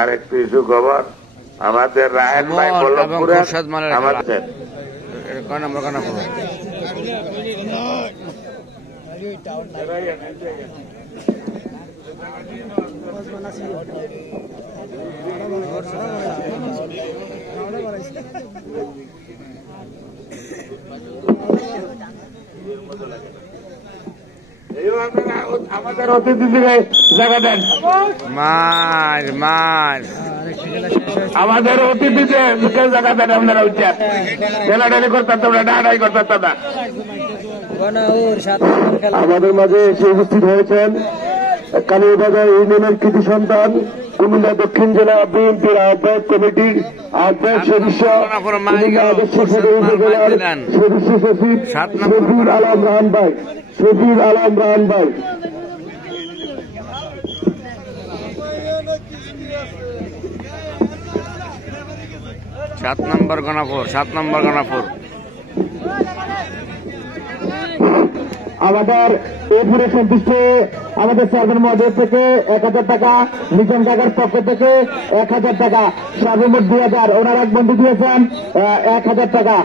আর একটু ইস্যু খবর আমাদের রায়ন ভাই বল্লভপুরে আমাদের আমাদের অতিথিদের জায়গা দেন, মার মার আমাদের অতিথিদের জায়গা দেন। আপনারা উচ্চার ঠেলাঠালি করতাম, তোমরা ডাড়াই করতাম না। আমাদের মাঝে এসে উপস্থিত হয়েছেন কালীবাজার ইউনিয়নের কৃতি সন্তান, কুমিল্লা দক্ষিণ জেলা বিএনপির আহ্বায়ক কমিটির আহ্বায়ক সদস্য, কুমিল্লা আদর্শ সদর উপজেলার সদস্য সচিব শফিউল আলম রাহান ভাই, শফিউল আলম রাহান ভাই। সাত নম্বর গণাপুর আমাদের এই পুরো সন্তুষ্ট আমাদের চেয়ারম্যান মহোদয় থেকে 1000 টাকা, নিজাম কাকার পক্ষ থেকে 1000 টাকা, সর্বমোট 2000, ওনার এক বন্ধু দিয়েছেন 1000 টাকা।